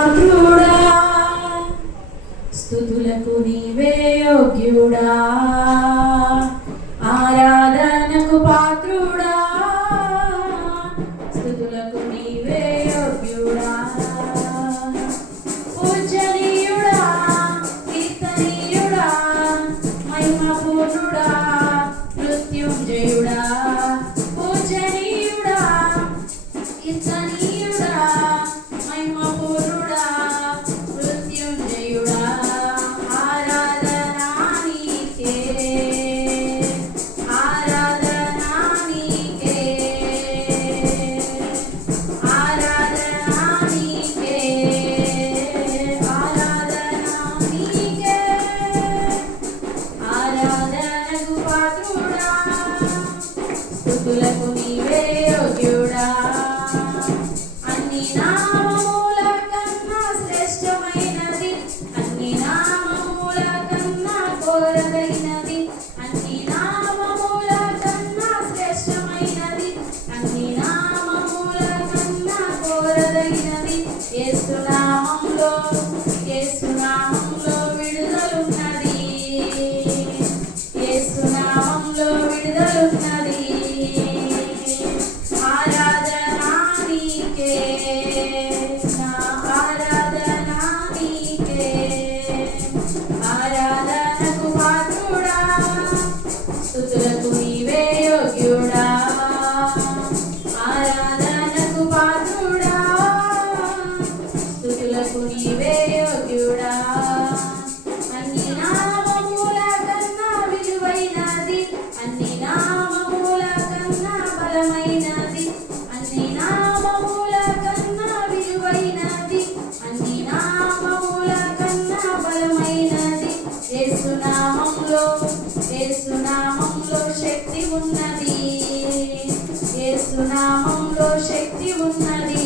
పాత్రుడా, స్తుతులకు నీవే యోగ్యుడా, ఆరాధనకు పాత్రుడా, స్తుతులకు నీవే యోగ్యుడా, పూజనీయుడా, కీర్తనీయుడా, మహిమపూర్ణుడా, మృత్యుంజయుడా, పూజనీయుడా, కీర్తనీయుడా, మహిమపూర్ణుడా, మృత్యుంజయుడా, ఆరాధన నీకే, ఆరాధన నీకే, ఆరాధన నీకే, ఆరాధన నీకే, ఆరాధనకు పాత్రుడా, స్తుతులకు నీవే యోగ్యుడా, అన్ని నామముల కన్నా శ్రేష్టమైనది, అన్ని నామముల కన్నా కోరదైనది, అన్ని నామముల కన్నా శ్రేష్టమైనది, అన్ని నామముల కన్నా కోరదైనది, యేసు నామములో, యేసు నామములో విడుదలున్నది, యేసు నామములో విడుదలున్నది, ఆరాధన నీకే, నా ఆరాధన నీకే, ఆరాధనకు పాత్రుడా, స్తుతులకు నీవే యోగ్యుడా, ఆరాధనకు పాత్రుడా, స్తుతులకు నీవే యోగ్యుడా, అన్ని నామముల కన్నా విలువైనది, అన్ని నామముల కన్నా బలమైనది, అన్ని నామముల కన్నా విలువైనది, అన్ని నామముల కన్నా బలమైనది, యేసు నామములో, యేసు నామములో శక్తి ఉన్నది, యేసు నామములో శక్తి ఉన్నది,